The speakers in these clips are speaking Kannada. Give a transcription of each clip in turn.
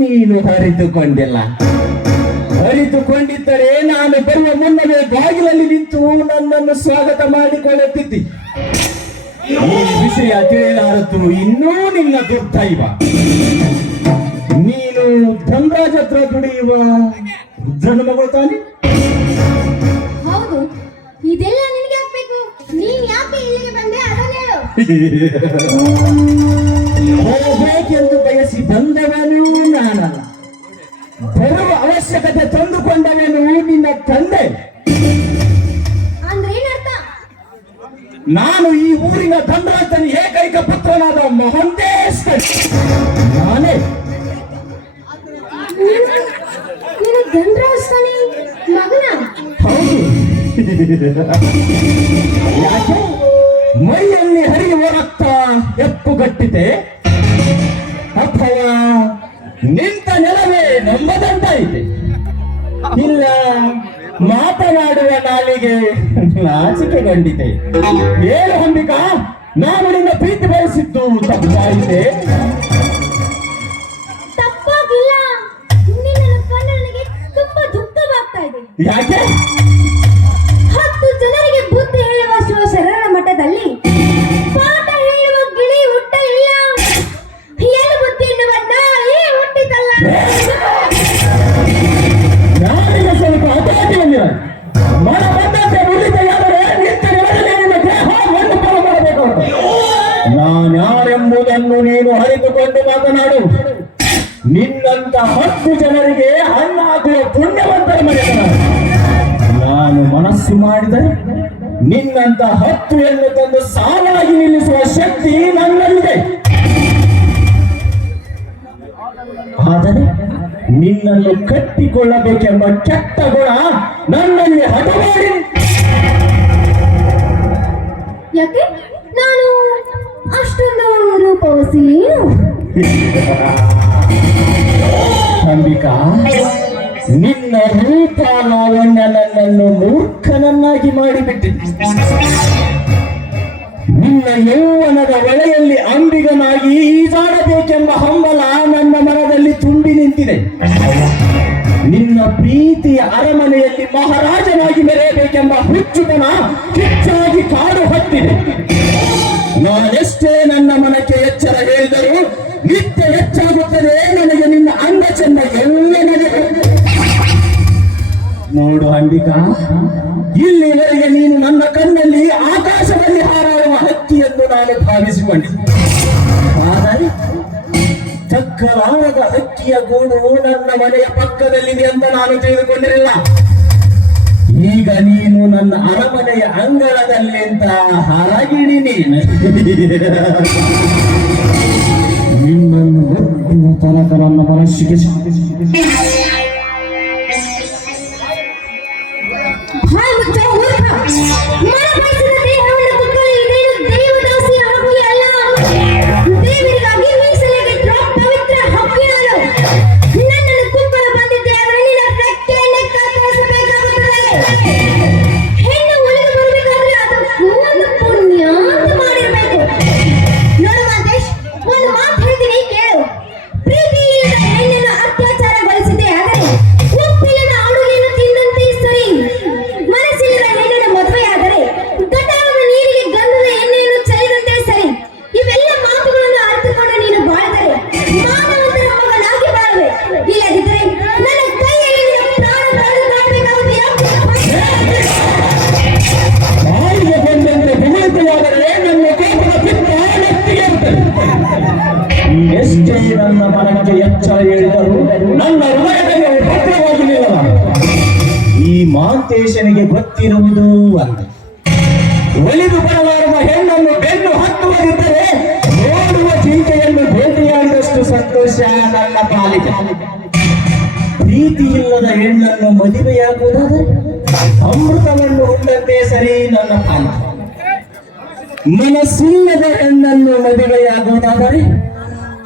ನೀನು ಅರಿತುಕೊಂಡಿಲ್ಲ. ಅರಿತುಕೊಂಡಿದ್ದರೆ ನಾನು ಬರುವ ಮುನ್ನವೇ ಬಾಗಿಲಲ್ಲಿ ನಿಂತು ನನ್ನನ್ನು ಸ್ವಾಗತ ಮಾಡಿಕೊಳ್ಳುತ್ತಿದ್ದಿ. ಈ ವಿಷಯ ತಿಳಿಲಾರತು ಇನ್ನೂ ನಿನ್ನ ದುರ್ದೈವ. ನೀನು ಧನರಾಜ್ ಹತ್ರ ದುಡಿಯುವ ರುದ್ರನ ಮಗಳು ತಾನೆ? ಹೌದು ಇದೆಲ್ಲ ನಿನಗೆ ಆಗ್ಬೇಕು ನೀನ್ ಯಾಕೆ ಇಲ್ಲಿಗೆ ಬಂದೆ? ಅದನ್ನ ಹೇಳು ಹೋಗಬೇಕೆಂದು ಬಯಸಿ ಬಂದವನು ಅವಶ್ಯಕತೆ ತಂದುಕೊಂಡವನು ನಿನ್ನ ತಂದೆ. ಅಂದ್ರೆ ಏನರ್ಥ? ನಾನು ಈ ಊರಿನ ಧನರಾಜನ ಏಕೈಕ ಪುತ್ರನಾದ ಮಹಂತೇಶ್ ನಾನೇ. ಯಾಕೆ? ಮೈಯಲ್ಲಿ ಹರಿಯುವ ರಕ್ತ ಎಪ್ಪುಗಟ್ಟಿದೆ. ಅಥವಾ ನಿಂತ ನೆಲವೇ ನಂಬದಂತಾಯಿತೆ ಇಲ್ಲ ಮಾತನಾಡುವ ನಾಲಿಗೆ ನಾಚಿಕೆಗೊಂಡಿದೆ ಏನು ಹೊಂದಿಕ ನಾನು ನಿನ್ನ ಪ್ರೀತಿ ಬಯಸಿದ್ದು ತಪ್ಪಾಯಿತೆ ತಪ್ಪಾಗಿಲ್ಲ. ಯಾಕೆ? ನಾನ್ಯಾರೆಂಬುದನ್ನು ನೀನು ಅರಿತುಕೊಂಡು ಮಾತನಾಡು. ನಿನ್ನಂತ ಹತ್ತು ಜನರಿಗೆ ಹಣ್ಣಾಗುವ ಪುಣ್ಯವಂತರ ನಾನು ಮನಸ್ಸು ಮಾಡಿದರೆ ನಿನ್ನಂತ ಹತ್ತು ಎಂದು ತಂದು ಸಾಲಾಗಿ ನಿಲ್ಲಿಸುವ ಶಕ್ತಿ ನನ್ನಲ್ಲಿದೆ. ಆದರೆ ನಿನ್ನನ್ನು ಕಟ್ಟಿಕೊಳ್ಳಬೇಕೆಂಬ ಕೆಟ್ಟ ಗುಣ ನನ್ನಲ್ಲಿ ಹಠಮಾಡಿ ಯಾಕೆ? ನಾನು ರೂಪವಸಿ ಅಂಬಿಕಾ, ನಿನ್ನ ರೂಪ ಲಾವಣ್ಯ ನನ್ನನ್ನು ಮೂರ್ಖನನ್ನಾಗಿ ಮಾಡಿಬಿಟ್ಟಿ ನಿನ್ನ ಯೌವನದ ಒಳೆಯಲ್ಲಿ ಅಂಬಿಗನಾಗಿ ಈಜಾಡಬೇಕೆಂಬ ಹಂಬಲ ನನ್ನ ಮನದಲ್ಲಿ ತುಂಬಿ ನಿಂತಿದೆ. ನಿನ್ನ ಪ್ರೀತಿಯ ಅರಮನೆಯಲ್ಲಿ ಮಹಾರಾಜನಾಗಿ ಮೆರೆಯಬೇಕೆಂಬ ಹುಚ್ಚುತನ ಹೆಚ್ಚಾಗಿ ಕಾಡು ಹತ್ತಿದೆ. ಅಂಬಿಕಾ ಇಲ್ಲಿವರೆಗೆ ನೀನು ನನ್ನ ಕಣ್ಣಲ್ಲಿ ಆಕಾಶದಲ್ಲಿ ಹಾರಾಡುವ ಹಕ್ಕಿಯನ್ನು ನಾನು ಭಾವಿಸಿಕೊಂಡೆ ಆದರೆ ಚಕ್ಕಲಾರದ ಹಕ್ಕಿಯ ಗೋಡು ನನ್ನ ಮನೆಯ ಪಕ್ಕದಲ್ಲಿದೆ ಅಂತ ನಾನು ತಿಳಿದುಕೊಂಡಿರಲಿಲ್ಲ. ಈಗ ನೀನು ನನ್ನ ಅರಮನೆಯ ಅಂಗಳದಲ್ಲಿ ಅಂತ ಹಾರಾಗಿಡಿ ನೀನು. ನಿನ್ನನ್ನು ತನಕ ನನ್ನ ಮನಸ್ಸಿಗೆ ಹೇಳಿದರೂ ನನ್ನ ಹೃದಯದಲ್ಲಿ ಈ ಮಾಂತೇಶನಿಗೆ ಗೊತ್ತಿರುವುದು ಅಂತ ಒಲಿದು ಬರಲಾರುವ ಹೆಣ್ಣನ್ನು ಬೆನ್ನು ಹತ್ತುವುದಿದ್ದರೆ ನೋಡುವ ಚೀಟೆಯನ್ನು ಭೇಟಿಯಾಗಿದಷ್ಟು ಸಂತೋಷ ನನ್ನ ಪಾಲಿಗೆ. ಪ್ರೀತಿ ಇಲ್ಲದ ಹೆಣ್ಣನ್ನು ಮದುವೆಯಾಗುವುದಾದರೆ ಅಮೃತವನ್ನು ಉಂಡಂತೆ ಸರಿ ನನ್ನ ಪಾಲಿಕ ಮನಸ್ಸಿಲ್ಲದ ಹೆಣ್ಣನ್ನು ಮದುವೆಯಾಗುವುದಾದರೆ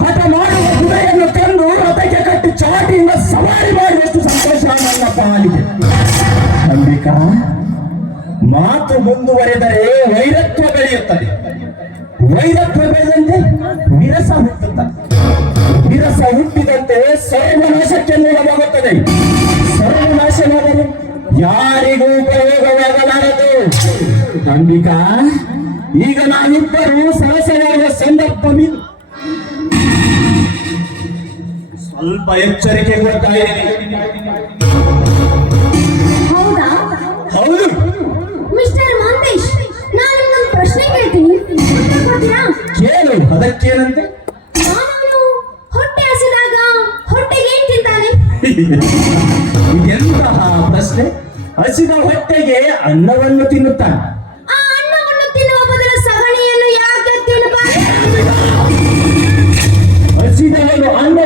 ಹಠ ಮಾಡುವ ಕುದುರೆಯನ್ನು ತಂದು ರಥಕ್ಕೆ ಕಟ್ಟಿ ಚಾಟಿಯಿಂದ ಸವಾರಿ ಮಾಡುವಷ್ಟು ಸಂತೋಷ ನನ್ನ ಪಾಲಿಗೆ ಅಂಬಿಕಾ ಮಾತು ಮುಂದುವರೆದರೆ ವೈರತ್ವ ಬೆಳೆಯುತ್ತದೆ. ವೈರತ್ವ ಬೆಳೆದಂತೆ ವಿರಸ ಹುಟ್ಟುತ್ತದೆ. ವಿರಸ ಹುಟ್ಟಿದಂತೆ ಸರ್ವನಾಶಕ್ಕೆ ಮೂಲವಾಗುತ್ತದೆ. ಸರ್ವನಾಶವಾದರೆ ಯಾರಿಗೂ ಉಪಯೋಗವಾಗಲಾರದು ಅಂಬಿಕಾ ಈಗ ನಾವಿಬ್ಬರು ಸರಸವಾದ ಸಂದರ್ಭವಿದು ಸ್ವಲ್ಪ ಎಚ್ಚರಿಕೆ ಕೊಡ್ತಾ ಇದ್ದೀನಿ ಹೌದಾ? ಹೌದಾ. ಮಿಸ್ಟರ್ ಮಾಂತೇಶ್ ನಾನು ನಿಮ್ಮೊಂದು ಪ್ರಶ್ನೆ ಕೇಳ್ತೀನಿ. ಉತ್ತರ ಕೊಡ್ತೀರಾ ಕೇಳು ಅದಕ್ಕೇನಂತೆ? ಮಾನವನು ಹೊಟ್ಟೆ ಹಸಿದಾಗ ಹೊಟ್ಟೆಗೆ ಏನ್ ತಿಂತಾನೆ? ಎಂತಹ ಪ್ರಶ್ನೆ? ಹಸಿದ ಹೊಟ್ಟೆಗೆ ಅನ್ನವನ್ನು ತಿನ್ನುತ್ತಾನೆ. ಆ ಅನ್ನವನ್ನು ತಿನ್ನುವ ಬದಲು ಸಗಣಿಯನ್ನು ಯಾಕೆ ತಿನ್ನಬಾರದು ಹಸಿದವನು ಅನ್ನವನ್ನು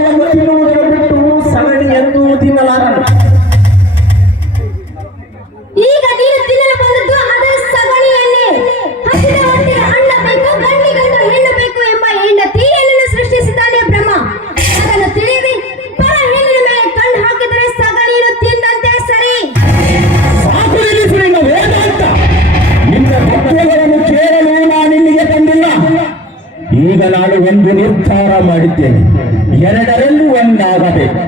ಒಂದು ನಿರ್ಧಾರ ಮಾಡಿದ್ದೇನೆ. ಎರಡರಲ್ಲೂ ಒಂದಾಗಬೇಕು.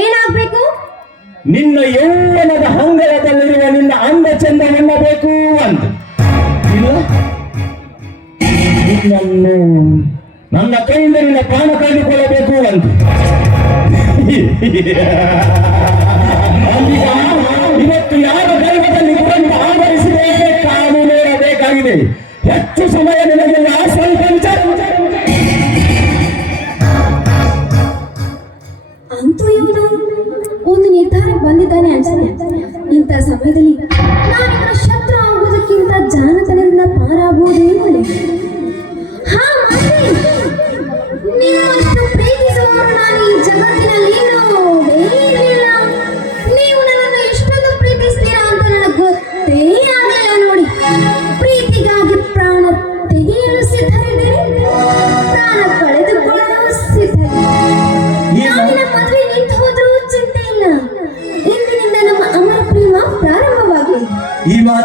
ಏನಾಗಬೇಕು? ನಿನ್ನ ಯೌವನದ ಹಂಗಲದಲ್ಲಿರುವ ನಿನ್ನ ಅಂದ ಚಂದ ಎನ್ನಬೇಕು ಅಂತ ಇಲ್ಲ? ನಿನ್ನನ್ನು ನನ್ನ ಕೈಯಿಂದ ನಿನ್ನ ಪ್ರಾಣ ಕಳೆದುಕೊಳ್ಳಬೇಕು ಅಂತ ಇವತ್ತು ಯಾವ ಗರ್ಭದಲ್ಲಿ ಆವರಿಸಿದೆ ಕಾನೂನು ನೋಡಬೇಕಾಗಿದೆ. ಹೆಚ್ಚು ಸಮಯ ನಿಮಗೆ ಸ್ವಲ್ಪ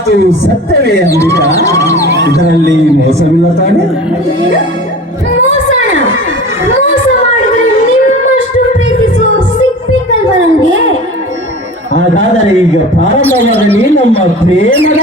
ಮಾತು ಸತ್ಯವೇ ಅಂಬಿಕ? ಇದರಲ್ಲಿ ಮೋಸವಿಲ್ಲ ತಾನೆ? ಹಾಗಾದರೆ ಈಗ ಪ್ರಾರಂಭವಾಗಲಿ ನಮ್ಮ ಪ್ರೇಮದ